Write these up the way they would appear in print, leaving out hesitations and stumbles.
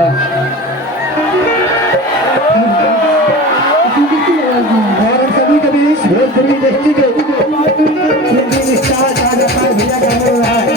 और सभी के बीच भोजपुरी इंडस्ट्री के सिंगिंग स्टार कलाकार भैया का बोल रहा है।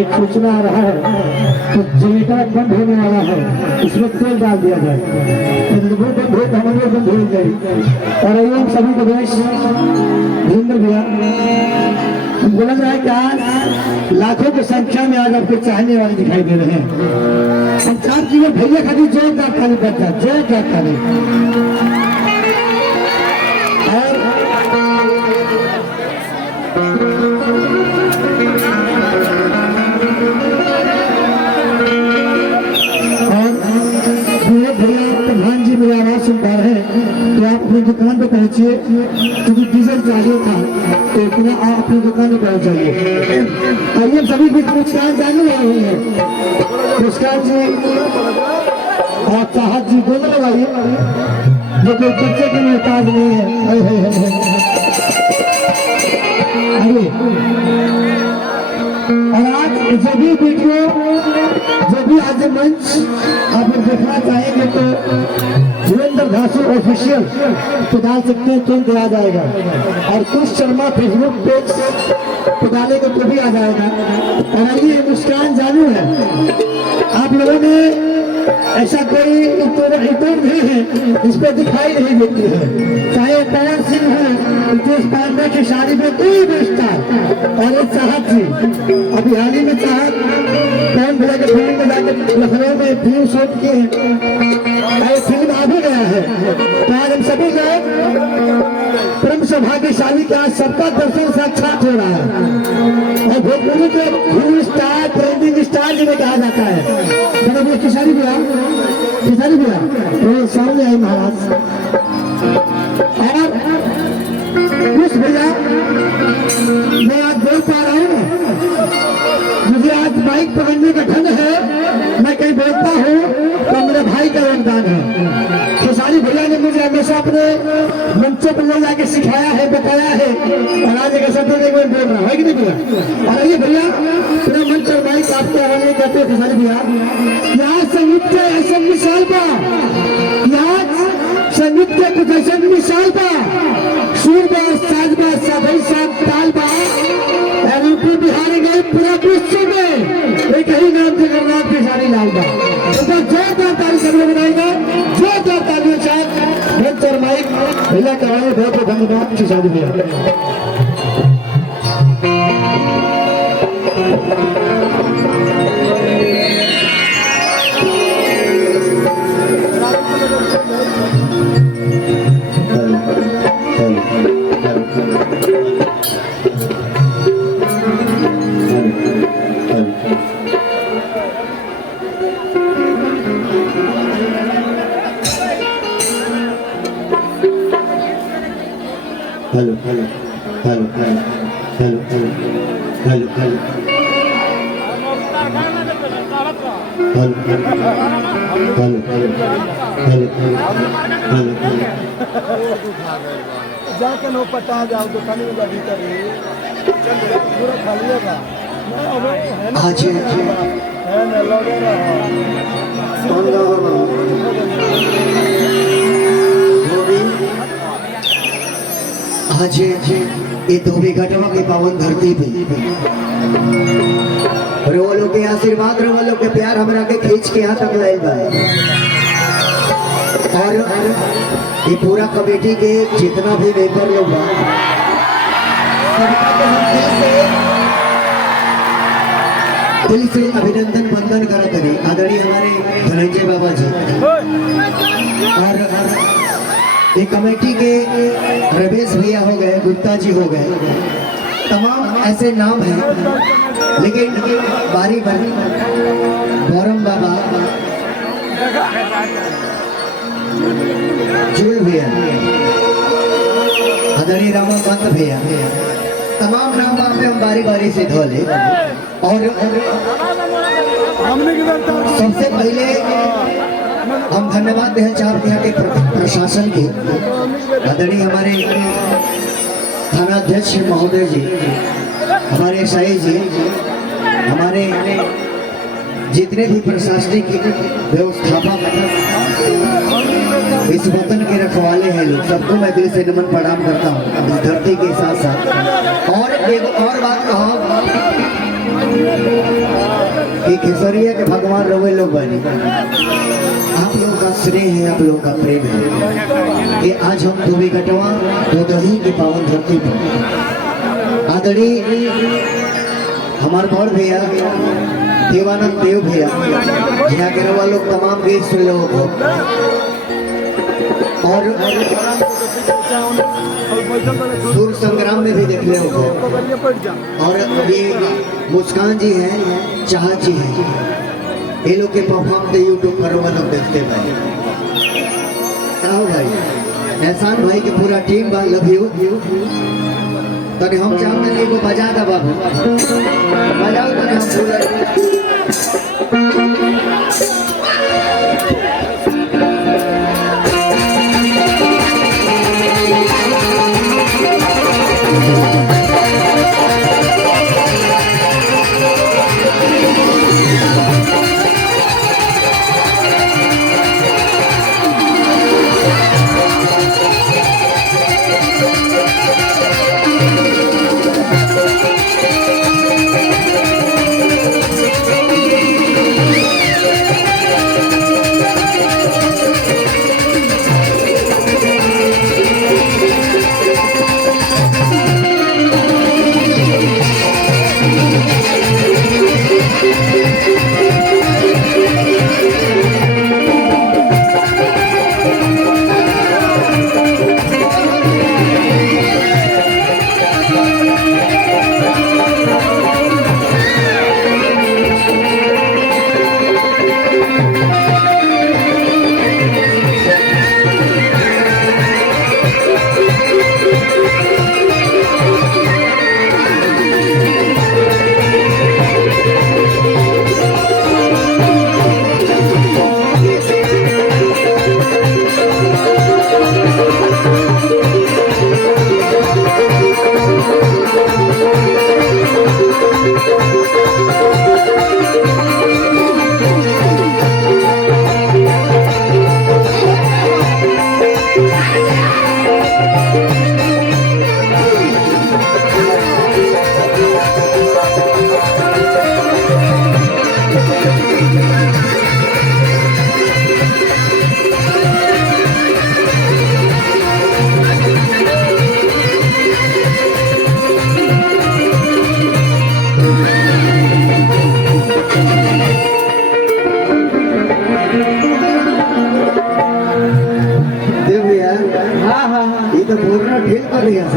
एक सूचना आ रहा है कि जनरेटर बंद होने वाला है, इसमें तेल डाल दिया जाए, बंद हो जाए। और एवं सभी को देश धीरेन्द्र भैया बोला रहा है कि आज लाखों की संख्या में आज आपके चाहने वाले दिखाई दे रहे हैं। संचार की वो भैया खाली जोरदार ताली बजता, जोरदार ताली। प्रधान जी मेरी आवाज सुन पा रहे हैं तो आप अपनी दुकान पे पहुंचिए, क्योंकि डीजल चाहिए था तो इतना आप अपनी दुकान पे पहुंच जाइए। आइए सभी कुछ मुस्कान जानने वाले हैं, मुस्कान जी और चाहत जी दोनों लगाइए, जो कोई बच्चे के मोहताज नहीं है। और आज जो भी वीडियो, जो भी आज मंच आप देखना चाहेंगे तो धीरेन्द्र धासु ऑफिशियल तो डाल सकते हैं, तुरंत आ जाएगा। और कुछ शर्मा फेसबुक पेज पे डालेंगे तो भी आ जाएगा। और ये मुस्कान जानू है, आप लोगों ने ऐसा कोई रिटर्न नहीं है इस पे दिखाई नहीं देती है, चाहे पवन सिंह है, रितेश पांडे की शादी में कोई भी स्टार, और एक चाहत जी अभी हाल ही में चाहत पवन भैया के फिल्म में जाकर लखनऊ में फिल्म शूट किए हैं, फिल्म आ भी गया है। तो आज हम सभी लोग परम सौभाग्यशाली के आज सबका दर्शन साक्षात हो रहा है। और भोजपुरी के फिल्म स्टार, ट्रेंडिंग स्टार जिन्हें कहा जाता है, किसानी भैया, किसानी भैया तो सामने आई महाराज। और उस भैया मैं आज बोल पा रहा हूँ, मुझे आज बाइक पकड़ने का ढंग है, मैं कहीं बोलता हूँ तो मेरे भाई का योगदान है। खेसारी भैया ने मुझे हमेशा अपने मंचों पर ले जाके सिखाया है, बताया है, और आज एक ऐसा बोल रहा है कि नहीं भैया। और ये भैया पूरा मंच और माइक आपको हवाले कहते हैं खेसारी भैया, यहाँ संगीत के ऐसे मिसाल पा, यहाँ संगीत के कुछ ऐसे मिसाल पा, सुर बा, साज बा, साधई साथ ताल बा, यूपी बिहार गए पूरा विश्व में एक ही नाम से जगन्नाथ खेसारी लाल बा। तो जोरदार ताली सबने बनाएगा, जोरदार तालियों के साथ मंच और माइक भैया का बहुत बहुत धन्यवाद खेसारी भैया। Hello hello hello hello hello hello hello hello जाके नो पटा जाओ तो खाली होगा भीतर ही पूरा खाली होगा आज है ना लगे रहा आज ये धोबी घटवा की पावन धरती पे वो लोग के आशीर्वाद वो लोग के प्यार हमरा के खींच के यहाँ तक लाइल बा और ये पूरा कमेटी के जितना भी मेंबर लोग बा सबका हम दिल से अभिनंदन वंदन करत हनी आदरणीय हमारे धनंजय बाबा जी और ये कमेटी के रमेश भैया हो गए, गुप्ता जी हो गए, तमाम ऐसे नाम हैं, लेकिन बारी बारी गौरम बाबा, जुल भैया, आदरणीय रामाकांत भैया, तमाम नाम पे हम बारी बारी से धोले और सबसे पहले हम धन्यवाद देना चाहते हैं कि प्रशासन के आदरणीय हमारे थानाध्यक्ष महोदय जी, हमारे एसआई जी, हमारे जितने भी प्रशासनिक व्यवस्थापक इस वतन के रखवाले हैं लोग, सबको मैं दिल से नमन प्रणाम करता हूँ इस धरती के साथ साथ। और एक और बात कहा कि खेसरिया के भगवान रोवे लोग बने, आप लोगों का स्नेह है, आप लोगों का प्रेम है कि आज हम धोबी घटवा दोदही की पावन धरती पर आदरणीय हमारे बड़ भैया देवानंद देव भैया यहाँ के रवा लोग तमाम गेस्ट लोगों को और सूर्य संग्राम में भी देख रहे हो और ये मुस्कान जी हैं, चाहत जी हैं, ये लोग के परफॉर्म तो यूट्यूब पर वो लोग देखते भाई। आओ भाई एहसान भाई की पूरा टीम बा, लव यू। तो हम चाहते हैं को बजा दा बाबू, बजाओ तो हम पूरा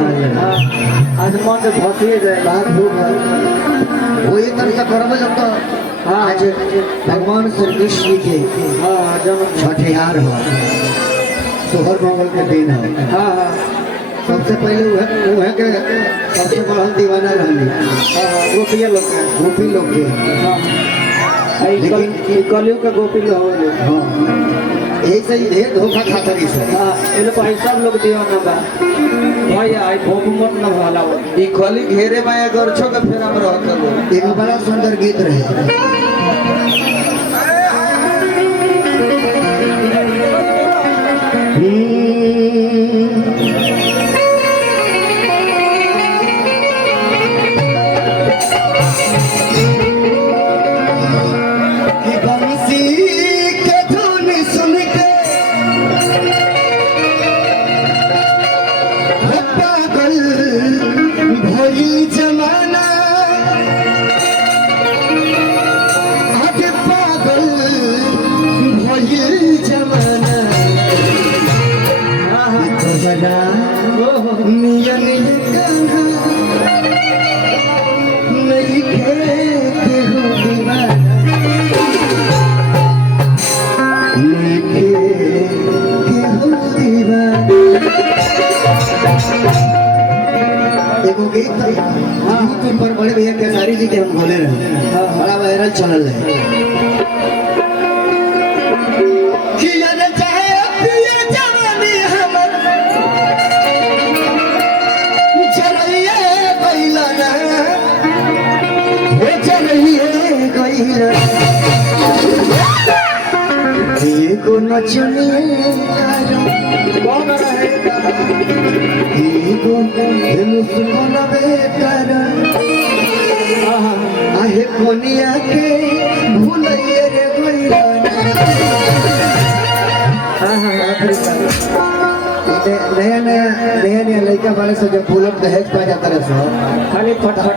आज मन से भसिए जाए बात हो गई वही तरह से करब जब तो आज भगवान श्री कृष्ण के जब छठिहार हो सोहर मंगल के दिन है सबसे पहले वह के सबसे बड़ा दीवाना रहली गोपिया लोग के। गोपी लोग के। लेकिन कलयुग का गोपी लोग हो लोग। हाँ यही से ढेर धोखा खाता रही सर। हाँ ये लोग भाई सब लोग दीवाना बा भाई आई भोग मत न भाला हो ई खाली घेरे माया कर छो के फिर हम रहत लोग एक बड़ा सुंदर गीत रहे। कि बंसी के धुन सुन के पागल भई जमाना आज पागल भई जमाना तोहरा नियन गाना नहीं खेते हो दीवाना देखो गीत यूट्यूब पर बड़े भैया केसारी जी के हम बोले रहे बड़ा वायरल चलल है कि अरे चाहे पिया जवानी हमर चलिए गइला ना वो चलिए गइला को नचनिए कौन रहेगा को मुस्कान बेकर आहे कोनिया के भूलिए रे गइला नया लड़का वाले से जब बुलेट दहेज पा जाता रहे सर खाली फटफट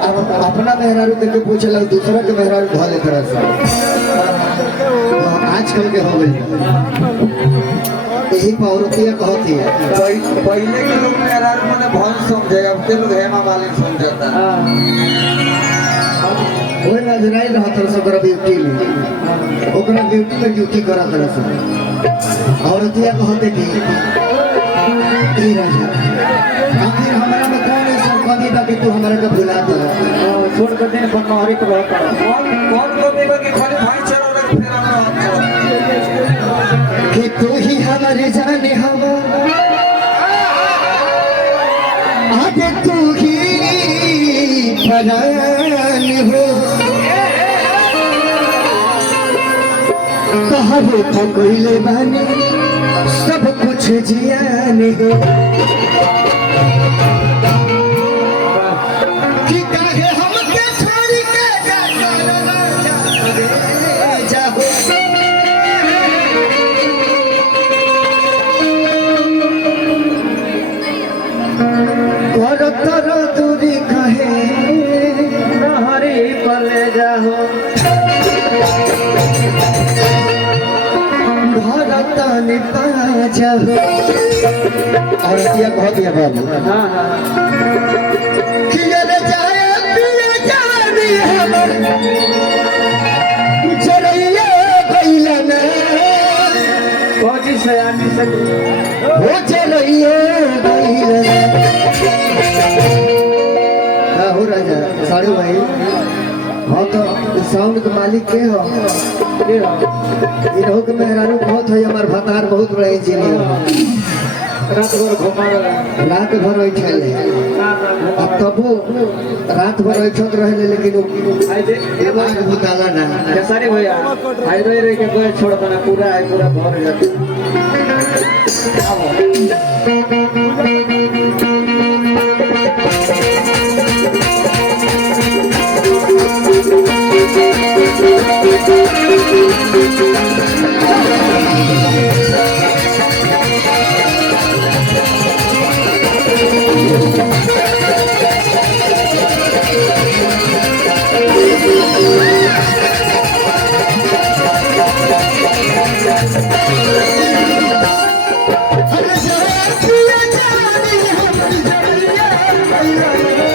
अपना मेहरारू देख के पूछे लग दूसरा के मेहरारू धो लेते रहे सर आजकल के हो गई यही औरतिया कहती है पहले के लोग मेहरारू मने भन समझे अब के लोग हेमा मालिनी समझता वही नजराई रहता रहे सब ब्यूटी में ओकरा ब्यूटी में ड्यूटी करा तरह से औरतिया कहते कि ई राजा आखिर हमारा में कौन ऐसा कमी बा कि तू हमारा के भुला दे छोड़ कर देने पर नौरी पर रहता कौन को देगा कि खाली भाई चला रहा फिर हम रहत कि तू ही हमारे जाने हवा आगे तू ही फरान हो कहावे था कोई ले बानी सब कुछ जियान हो कि काहे हमके छोड़ के जाओ कर तर दूरी कहे हरी पले जाओ घर तन पाजब और क्या कह दिया बाबू हाँ हाँ किधर जाए पिए जानी हमर चरैया गइला ना फौजी सयानी से हो चरैया गइला ना हो राजा साड़ू भाई हाँ तो साउंड के मालिक के हो इन्हों के मेहरारू बहुत है हमार भतार बहुत बड़ा इंजीनियर रात भर घुमा रात भर बैठल अब तबो रात भर बैठत रहे लेकिन आई देख दिमाग भुताला ना केसारी भैया आई रही के कोई छोड़ देना पूरा है पूरा भर जाता अरे जरा पिया जानी हम जरिया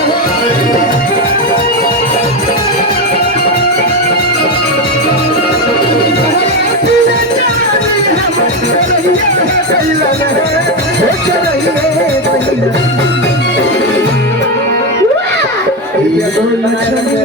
रुपया दूर लगाने से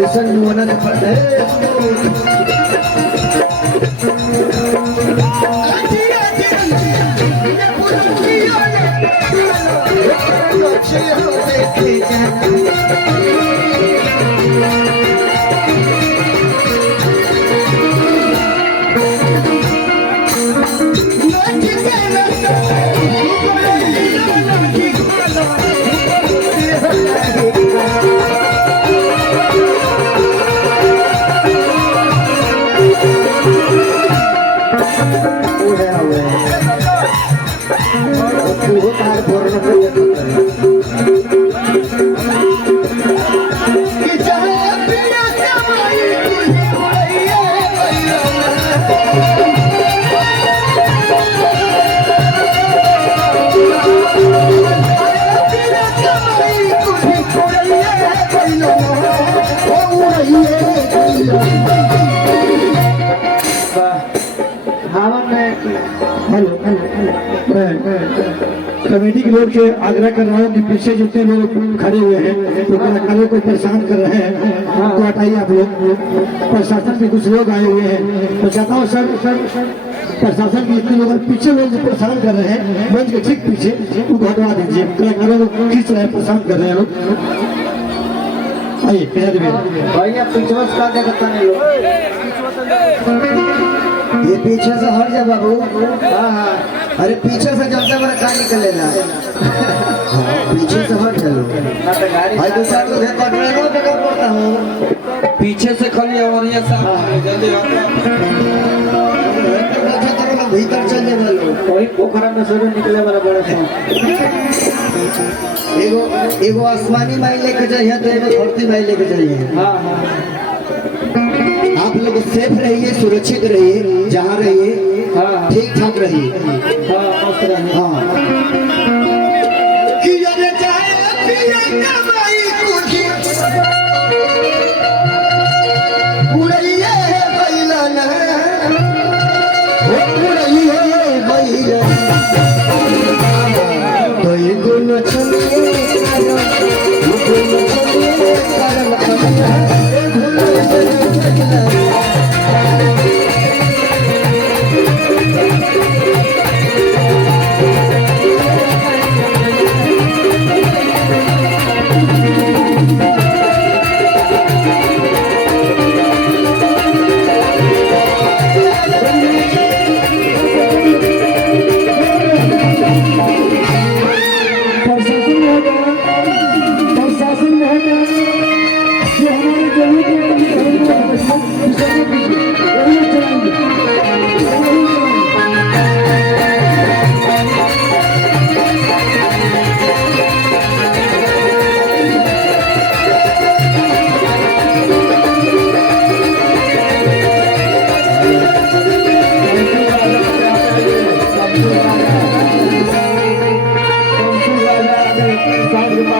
ऐसा नहीं होना चाहिए। कमेटी के लोग से आग्रह कर रहा हूँ कि पीछे जितने लोग खड़े हुए हैं तो कलाकारों को परेशान कर रहे हैं तो हटाइए आप लोग। प्रशासन के कुछ लोग आए हुए हैं तो चाहता हूँ सर प्रशासन के जितने लोग पीछे लोग जो परेशान कर रहे हैं मंच के ठीक पीछे उनको हटवा दीजिए। कलाकारों को खींच रहे हैं, परेशान कर रहे हैं लोग। आइए भैया पीछे से का देखता नहीं लोग, ये पीछे से हट जा बाबू। हाँ हाँ, अरे पीछे से जब तक का निकलेला। पीछे से हट चलो भाई, दूसरा तो देखो ड्राइवर पे कर पड़ता हूँ। पीछे से खाली और ये सब जल्दी भीतर चल जाए लोग, कोई पोखरा में से निकले वाला बड़ा था। एगो आसमानी माई लेके जाइए तो एगो धरती माई लेके जाइए। हाँ हाँ, आप लोग सेफ रहिए, सुरक्षित रहिए, जहाँ रहिए ठीक ठाक रहिए। हाँ तो ये गुण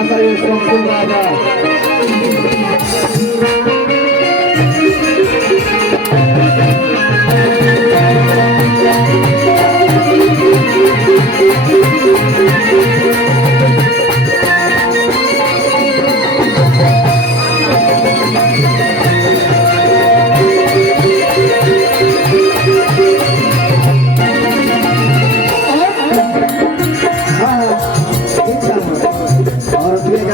पास आइए शंकुल बाबा। और तुम्हें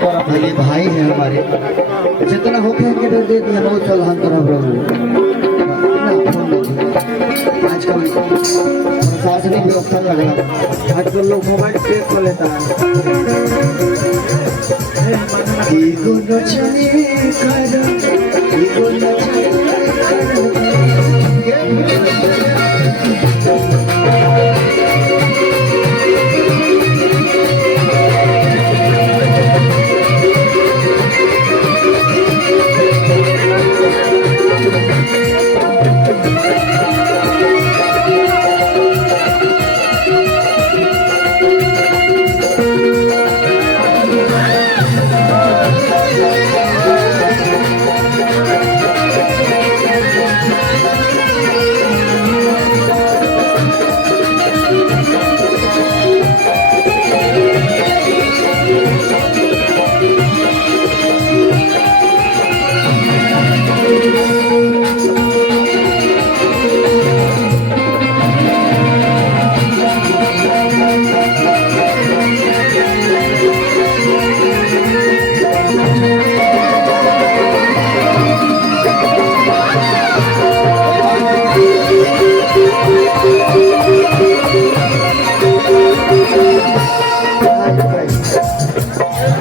क्या ये भाई है हमारे, जितना हो के दे दिया बहुत सलाह करा प्रभु। आजकल प्रशासनिक व्यवस्था लग रहा, आजकल लोग मोबाइल चेक कर लेता है।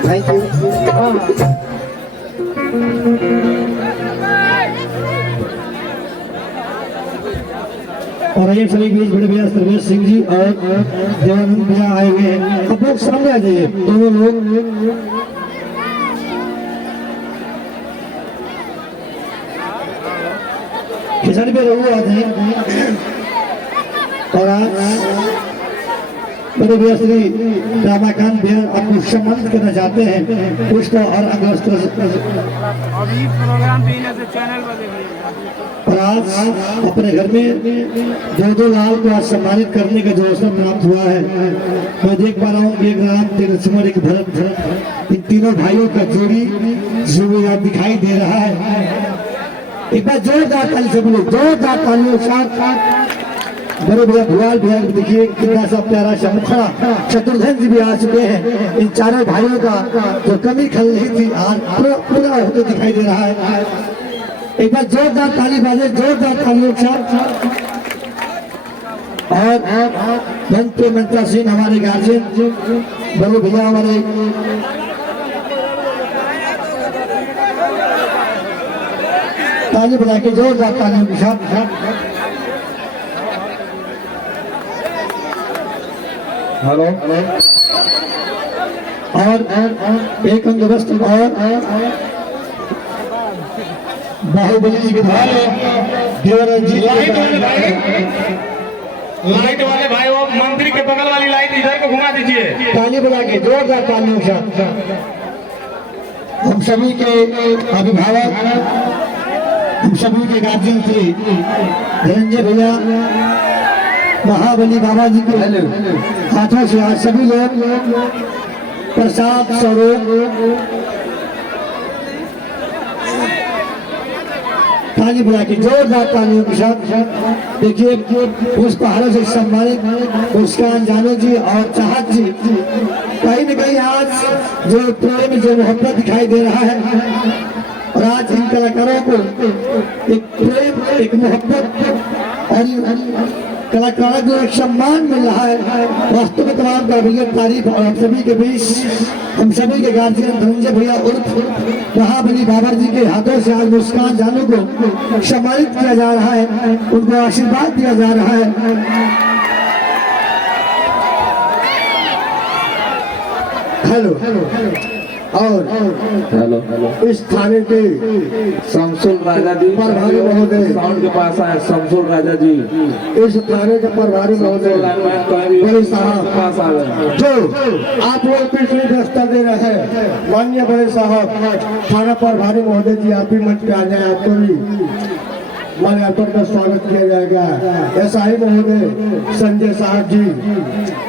Thank you. और आइए सभी बीच बड़े भैया सर्वेश सिंह जी और देवानंद भैया आए हुए हैं। अब लोग सामने आ जाइए, दोनों लोग। खिचड़ी पे लोग आ जाए। और आज बड़े भैया श्री रामाकांत भैया आपको सम्मानित करना चाहते हैं पुष्प और अगस्त। अभी प्रोग्राम से चैनल और आज अपने घर में दो लाल को आज सम्मानित करने का जो अवसर प्राप्त हुआ है, मैं देख पा रहा हूँ एक राम, तीन लक्ष्मण, एक भरत, इन तीनों भाइयों का जोड़ी जो यहाँ दिखाई दे रहा है। एक बार जोरदार ताली से बोलो, जोरदार तालियों के साथ। बड़े भैया भुआल भैया देखिए कितना सा प्यारा सा मुखड़ा। शत्रुघ्न जी भी आ चुके हैं। इन चारों भाइयों का जो कमी खल रही थी आज पूरा होते दिखाई दे रहा है। एक बार जोरदार ताली बाजे, जोरदार तालियों के साथ। और मंत्री मंत्रा सिंह हमारे गार्जियन, बड़े भैया हमारे ताली बजा के जोरदार तालियों के साथ। हेलो। और एक अंगवस्त और बाहुबली जी के लाइट वाले भाई वो मंत्री के बगल वाली लाइट इधर को घुमा दीजिए। ताली बजा के जोरदार तालियों के साथ। हम सभी के अभिभावक, हम सभी के गार्जियन थे धनंजय भैया, महाबली बाबा जी के हाथों से आज सभी लोग प्रसाद स्वरूप ताली बजा के जोरदार तालियों के साथ देखिए उस पहाड़ों से सम्मानित मुस्कान जानू जी और चाहत जी कहीं न कहीं आज जो प्रेम जो मोहब्बत दिखाई दे रहा है और आज इन कलाकारों को एक प्रेम एक मोहब्बत और कलाकारों को एक सम्मान मिल रहा है वास्तव में तमाम काबिलियत तारीफ और हम सभी के बीच हम सभी के गार्जियन धनंजय भैया उर्फ महाबली बाबर जी के हाथों से आज मुस्कान जानू को सम्मानित किया जा रहा है उनको आशीर्वाद दिया जा रहा है। हेलो और हेलो इस थाने के शमसुल राजा जी प्रभारी महोदय साउंड के पास आए शमसुल राजा जी इस थाने के प्रभारी महोदय बड़े साहब पास आ गए जो आप लोग पिछली व्यवस्था दे रहे हैं माननीय बड़े साहब थाना प्रभारी महोदय जी आप भी मंच पे आ जाए आपको भी माल्यार्पण का स्वागत किया जाएगा। एसआई महोदय संजय साहब जी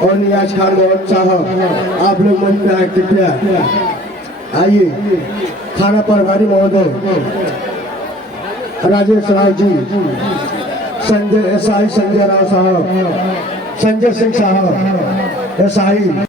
और नियाज खान मोहन साहब आप लोग मंच पे आए कृपया आइए। थाना प्रभारी महोदय राजेश राव जी संजय एसआई संजय राव साहब संजय सिंह साहब एसआई